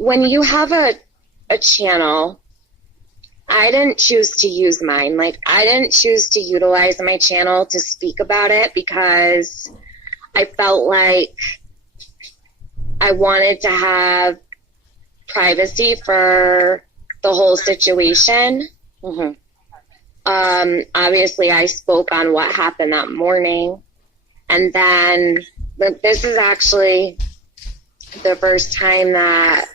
when you have a channel, I didn't choose to use mine. Like, I didn't choose to utilize my channel to speak about it because I felt like I wanted to have privacy for the whole situation. Mm-hmm. Obviously, I spoke on what happened that morning. And then this is actually the first time that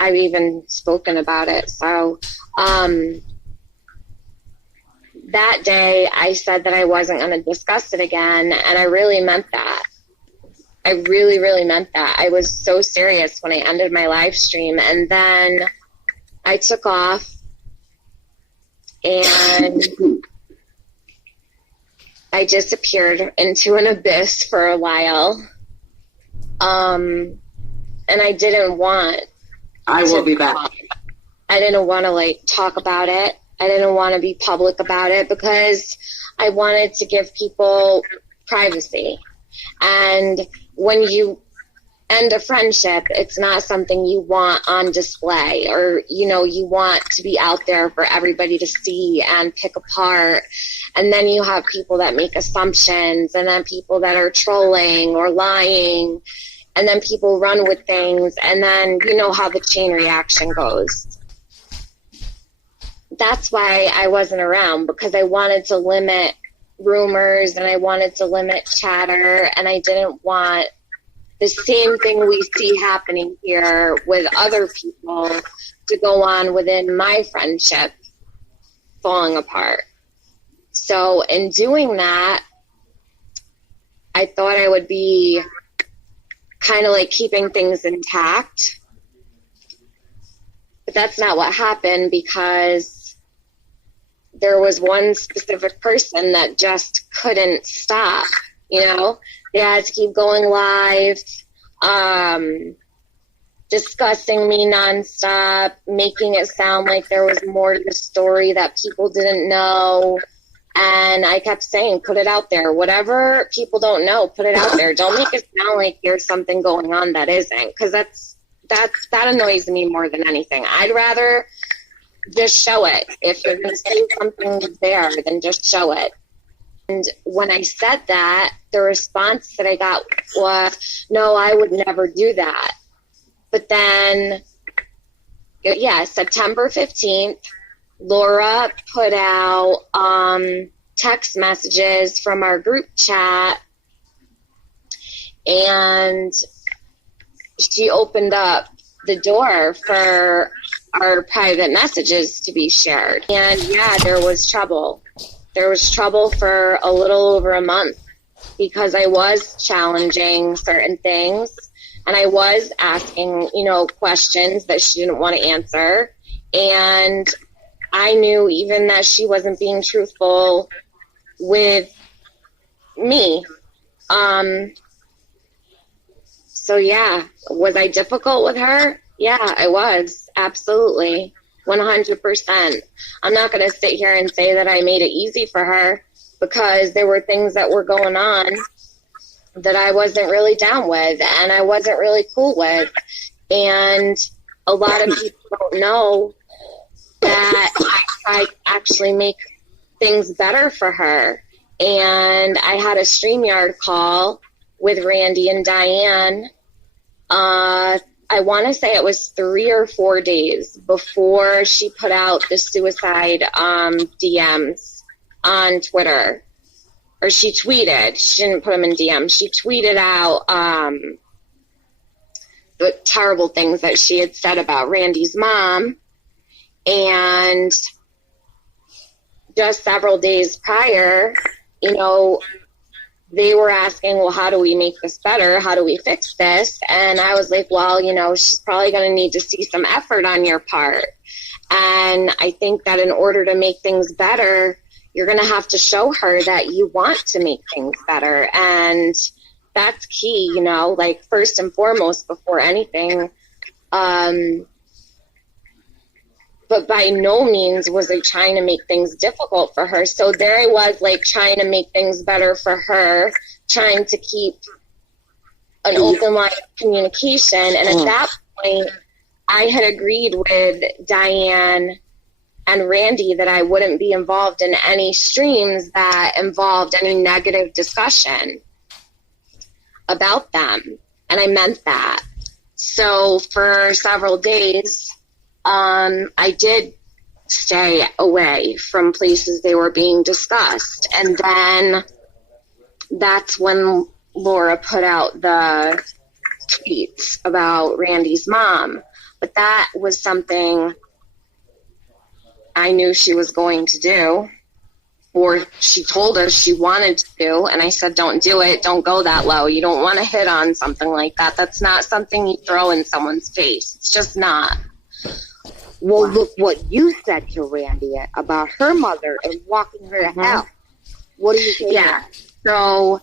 I've even spoken about it. So that day I said that I wasn't going to discuss it again. And I really meant that. I really, really meant that. I was so serious when I ended my live stream. And then I took off and I disappeared into an abyss for a while. And I didn't want I will be back. I didn't want to like talk about it. I didn't want to be public about it because I wanted to give people privacy. And when you end a friendship, it's not something you want on display, or, you know, you want to be out there for everybody to see and pick apart. And then you have people that make assumptions, and then people that are trolling or lying, and then people run with things, and then you know how the chain reaction goes. That's why I wasn't around, because I wanted to limit rumors and I wanted to limit chatter, and I didn't want the same thing we see happening here with other people to go on within my friendship falling apart. So in doing that, I thought I would be kind of like keeping things intact. But that's not what happened, because there was one specific person that just couldn't stop, you know? They had to keep going live, discussing me nonstop, making it sound like there was more to the story that people didn't know. And I kept saying, put it out there. Whatever people don't know, put it out there. Don't make it sound like there's something going on that isn't, because that annoys me more than anything. I'd rather just show it. If you're going to say something there, then just show it. And when I said that, the response that I got was, no, I would never do that. But then, yeah, September 15th, Laura put out text messages from our group chat, and she opened up the door for our private messages to be shared. And yeah, there was trouble. There was trouble for a little over a month, because I was challenging certain things, and I was asking, you know, questions that she didn't want to answer. And I knew even that she wasn't being truthful with me. So yeah, was I difficult with her? Yeah, I was. Absolutely. 100%. I'm not going to sit here and say that I made it easy for her, because there were things that were going on that I wasn't really down with and I wasn't really cool with. And a lot of people don't know that I tried to actually make things better for her. And I had a StreamYard call with Randy and Diane. I want to say it was 3 or 4 days before she put out the suicide DMs on Twitter. Or she tweeted. She didn't put them in DMs. She tweeted out the terrible things that she had said about Randy's mom. And just several days prior, you know, they were asking, well, how do we make this better? How do we fix this? And I was like, well, you know, she's probably going to need to see some effort on your part. And I think that in order to make things better, you're going to have to show her that you want to make things better. And that's key, you know, like first and foremost before anything. But by no means was I trying to make things difficult for her. So there I was, like, trying to make things better for her, trying to keep an open line of communication. And at that point, I had agreed with Diane and Randy that I wouldn't be involved in any streams that involved any negative discussion about them. And I meant that. So for several days, I did stay away from places they were being discussed. And then that's when Laura put out the tweets about Randy's mom. But that was something I knew she was going to do, or she told us she wanted to do, and I said, don't do it. Don't go that low. You don't want to hit on something like that. That's not something you throw in someone's face. It's just not. Well, look what you said to Randy about her mother and walking her to hell. What do you think? Yeah. So,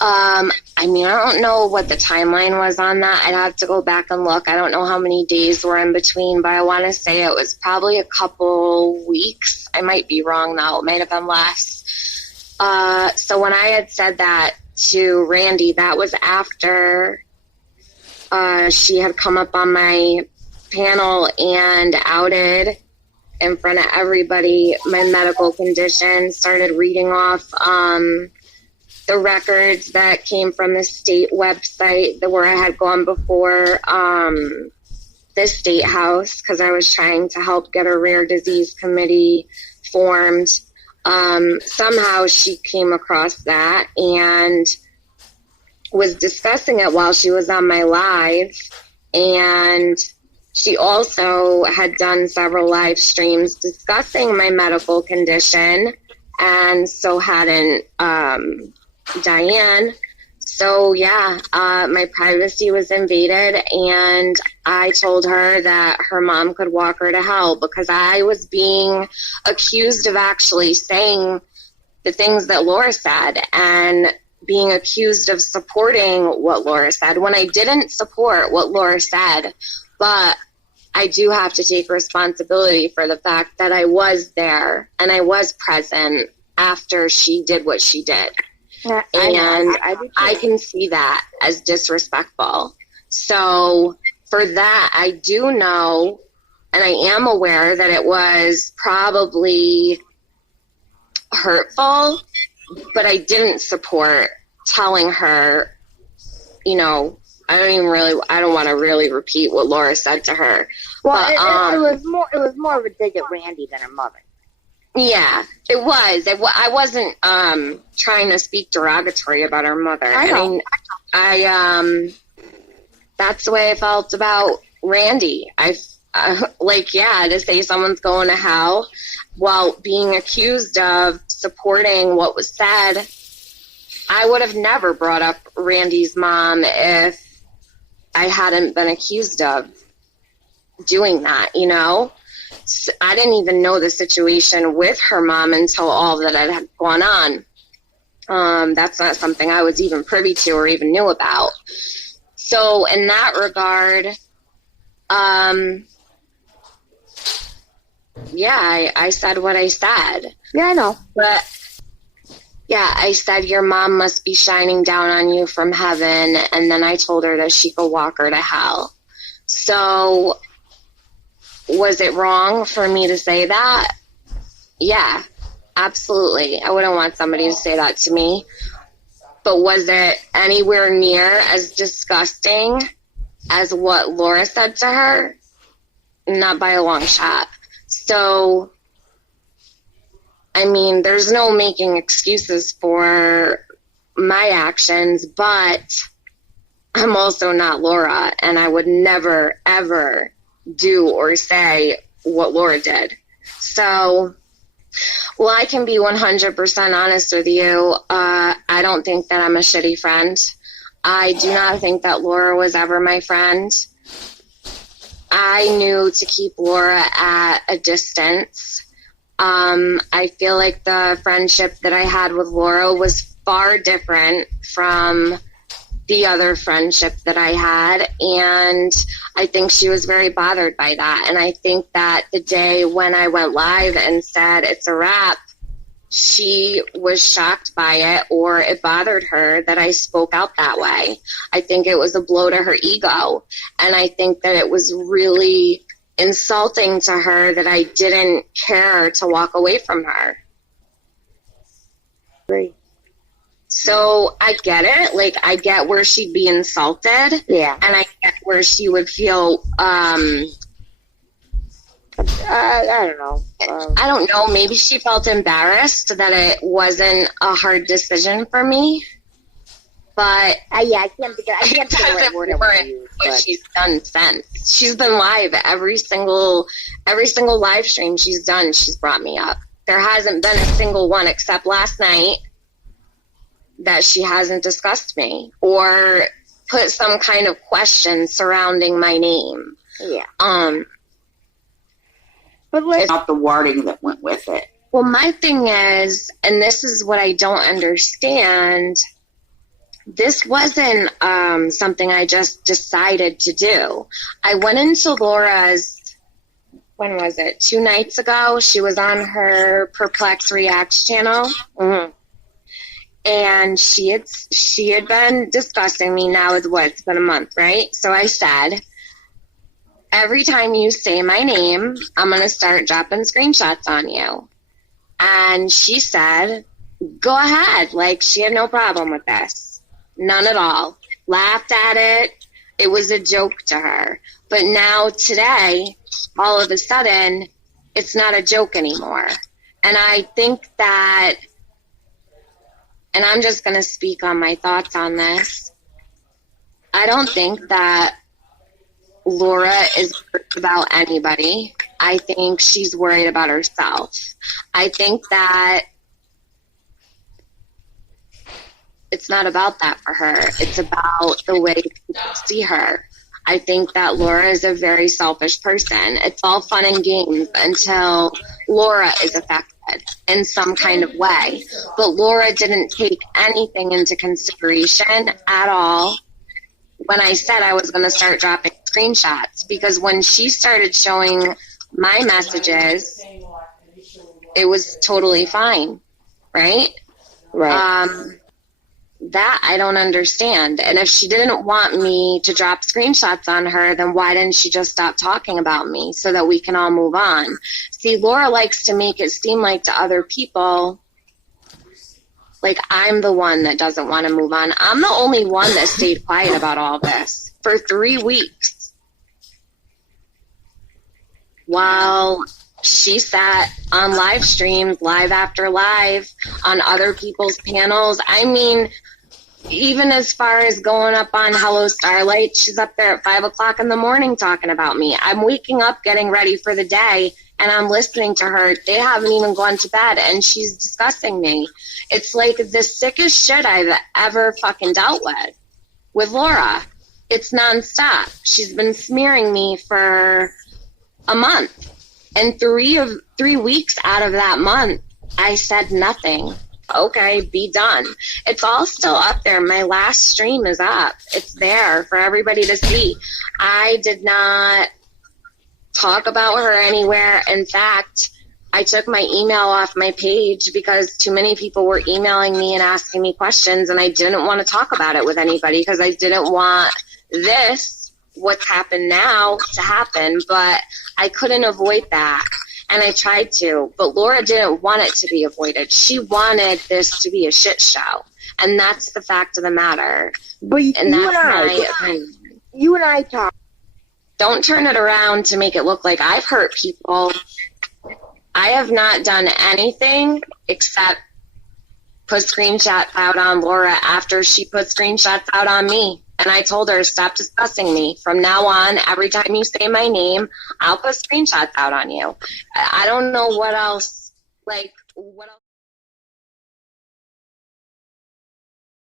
I mean, I don't know what the timeline was on that. I'd have to go back and look. I don't know how many days were in between, but I want to say it was probably a couple weeks. I might be wrong, though. It might have been less. So when I had said that to Randy, that was after she had come up on my panel and outed in front of everybody my medical condition, started reading off the records that came from the state website where I had gone before the state house because I was trying to help get a rare disease committee formed. Somehow she came across that and was discussing it while she was on my live, and she also had done several live streams discussing my medical condition, and so hadn't Diane. So yeah, my privacy was invaded, and I told her that her mom could walk her to hell because I was being accused of actually saying the things that Laura said and being accused of supporting what Laura said when I didn't support what Laura said. But I do have to take responsibility for the fact that I was there and I was present after she did what she did. Yeah, and I can see that as disrespectful. So for that, I do know, and I am aware that it was probably hurtful, but I didn't support telling her, you know, I don't want to really repeat what Laura said to her. Well, but, it was more of a dig at Randy than her mother. Yeah, it was. I wasn't trying to speak derogatory about her mother. I mean, that's the way I felt about Randy. To say someone's going to hell while being accused of supporting what was said. I would have never brought up Randy's mom if I hadn't been accused of doing that, you know? I didn't even know the situation with her mom until all that had gone on. That's not something I was even privy to or even knew about. So in that regard, I said what I said. Yeah, I know. But yeah, I said your mom must be shining down on you from heaven, and then I told her that she could walk her to hell. So was it wrong for me to say that? Yeah, absolutely. I wouldn't want somebody to say that to me. But was it anywhere near as disgusting as what Laura said to her? Not by a long shot. So, I mean, there's no making excuses for my actions, but I'm also not Laura, and I would never, ever do or say what Laura did. So, well, I can be 100% honest with you. I don't think that I'm a shitty friend. I do not think that Laura was ever my friend. I knew to keep Laura at a distance. I feel like the friendship that I had with Laura was far different from the other friendship that I had, and I think she was very bothered by that. And I think that the day when I went live and said it's a wrap, she was shocked by it or it bothered her that I spoke out that way. I think it was a blow to her ego. And I think that it was really insulting to her that I didn't care to walk away from her. Right. So I get it. Like, I get where she'd be insulted. Yeah. And I get where she would feel, I don't know. I don't know. Maybe she felt embarrassed that it wasn't a hard decision for me. But yeah, I can't think of the right word I want to use. What she's done since. She's been live every single live stream she's done. She's brought me up. There hasn't been a single one except last night that she hasn't discussed me or put some kind of question surrounding my name. Yeah. But let's not the wording that went with it. Well, my thing is, and this is what I don't understand, this wasn't something I just decided to do. I went into Laura's, when was it? 2 nights ago. She was on her Perplex Reacts channel. Mm-hmm. And she had been discussing me now with it's been a month, right? So I said, every time you say my name, I'm going to start dropping screenshots on you. And she said, go ahead. Like, she had no problem with this. None at all. Laughed at it. It was a joke to her. But now today, all of a sudden, it's not a joke anymore. And I think that, and I'm just going to speak on my thoughts on this, I don't think that Laura is worried about anybody. I think she's worried about herself. I think that it's not about that for her. It's about the way people see her. I think that Laura is a very selfish person. It's all fun and games until Laura is affected in some kind of way. But Laura didn't take anything into consideration at all when I said I was going to start dropping screenshots, because when she started showing my messages, it was totally fine, right? Right. That I don't understand. And if she didn't want me to drop screenshots on her, then why didn't she just stop talking about me so that we can all move on? See, Laura likes to make it seem like to other people like I'm the one that doesn't want to move on. I'm the only one that stayed quiet about all this for 3 weeks while she sat on live streams, live after live, on other people's panels. I mean, even as far as going up on Hello Starlight, she's up there at 5 o'clock in the morning talking about me. I'm waking up, getting ready for the day, and I'm listening to her. They haven't even gone to bed, and she's discussing me. It's like the sickest shit I've ever fucking dealt with Laura. It's nonstop. She's been smearing me for a month. And 3 weeks out of that month, I said nothing. Okay, be done. It's all still up there. My last stream is up. It's there for everybody to see. I did not talk about her anywhere. In fact, I took my email off my page because too many people were emailing me and asking me questions, and I didn't want to talk about it with anybody because I didn't want what's happened now to happen, but I couldn't avoid that. And I tried to, but Laura didn't want it to be avoided. She wanted this to be a shit show. And that's the fact of the matter. But and that's my opinion. You and I talk. Don't turn it around to make it look like I've hurt people. I have not done anything except put screenshots out on Laura after she put screenshots out on me. And I told her, stop discussing me. From now on, every time you say my name, I'll put screenshots out on you. I don't know what else, what else.